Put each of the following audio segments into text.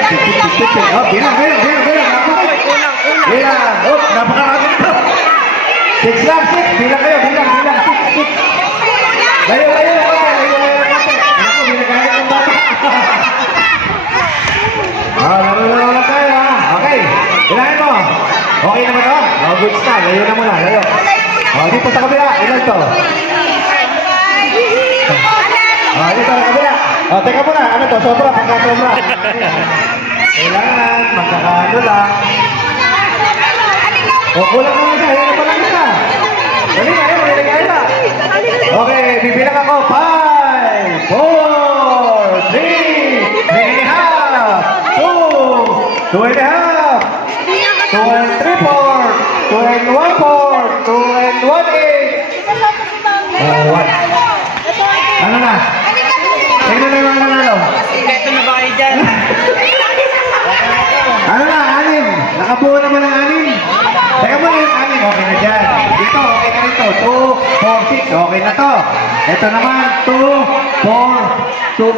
Oh, bilang. Bilang. Oh, napakarami ito. 6 lang, 6. Bilang kayo, bilang. 6. Layo. Ako, binagalit ng bata. Laro lang tayo, ha? Okay. Bilangin mo. Okay naman ito? Good start. Layo na muna, layo. Dito sa kabila. Ilan to? Dito sa kabila. Teka muna. Ano to? Sobra. Pagka-sobra. Kailangan. Magkakaano lang. Kulang mo siya. Ayan pa lang nila. Dali na. Okay. Bibilang ako. 5, 4, 3 and a half. 2 and a half. 2 and 3, 4. 2 and 1, 4. 2 and 1, 8. What? Ano na? Tignan na yung nanalo. Ito na ba kayo dyan? Ano na? 6. Nakabuo naman ang 6. Teka mo yung 6. Okay na dyan. Dito, okay na rito. 2, 4, 6. Okay na to. Ito naman, 2, 4, 4.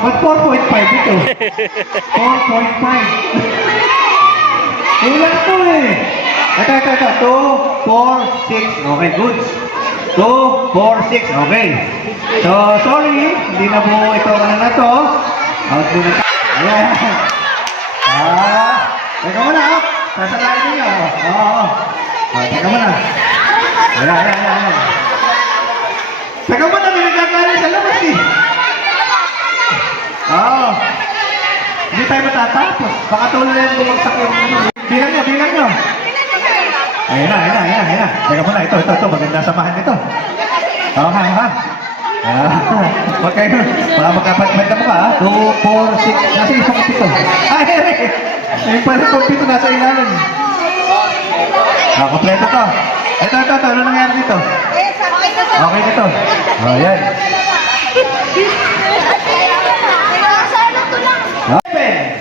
Ba't 4.5 dito? 4.5. Ulan to eh. Ito. 2, 4, 6. Okay, good. 2, 4, 6. Okay. So, sorry. Hindi na buo ito. Ano na to? Out mo na. Ayan. Teka muna. Sasalain niyo. Teka muna. Ayan. Teka muna. May nagkakalit sa labas eh. Hindi tayo matatapos. Baka tuloy na yung bumagsak yung ano. Bilang nyo. Ayan na. Teka muna, ito. Maganda samahan nito. Ha? Huwag kayo. Baka magkapatmenta mo ka, ha? 2, 4, 6. Nasa isang pito. Ayun pala itong pito nasa ilalim. Kompleto to. Ito. Ano nangyari dito? Okay dito. Ayan. Open!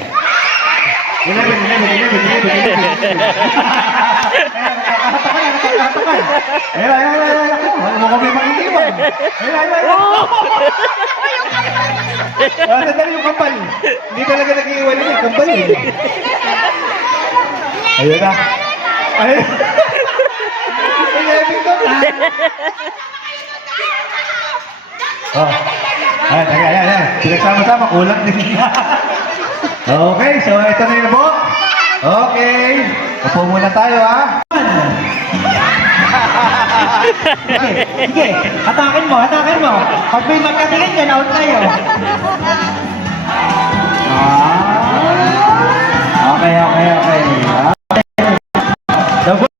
11. Nakakatakan. Ayan. Mo kami mag-iiwan. Sandali yung kampal. Hindi talaga nag-iiwan yun eh. Kampal eh. Ayan na. Ayan. Ayan ito. Ayan. Pinagsama-sama. Kulang din. Okay, so ito na yun po. Okay. Upo muna tayo, ha? Sige, hatakin mo. Pag may magkatingin yan, out tayo. Okay. Double 6.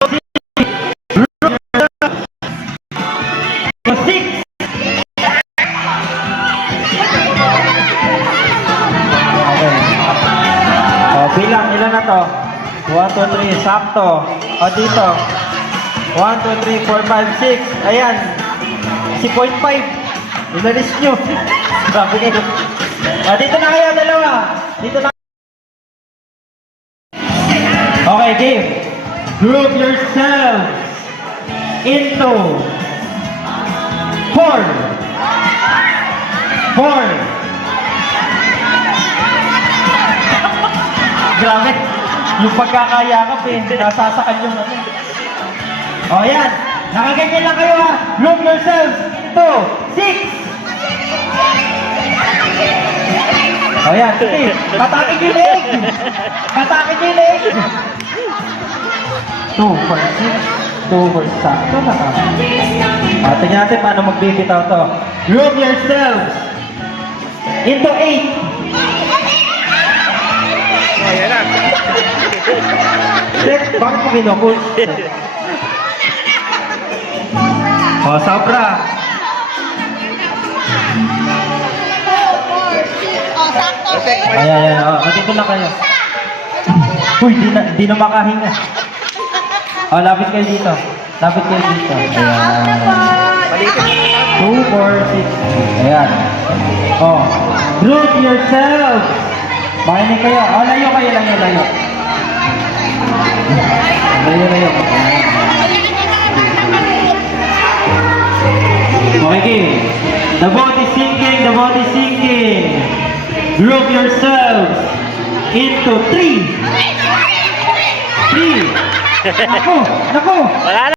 Bilang, ilan na to? 1, 2, 3, sakto. Dito. 1, 2, 3, 4, 5, 6. Ayan. Si 0.5. Inalis nyo. Grabe kayo. Dito na kayo, dalawa. Dito na. Okay, game. Group yourselves into 4. Grabe. Yung pagkakayakap eh. Nasasakan yung ano. Ayan. Nakaganyan lang kayo ha. Group yourselves into 6. Ayan. Sige. Patakin yung leg. 2 for 6. 2 for sakto na ka. Tingnan natin paano magbibitaw to. Group yourselves into 8. Ayan na. Bakit mo kinukul? Sobra. Ayan. Dito na kayo. Uy, di na makahinga. Lapit kayo dito. Ayan. 2, 4, 6. Ayan. Group yourself. Makinig kayo. Layo. Layo. Okay. The boat is sinking. Group yourselves into 3. 3. Naku! Naku! Wala na.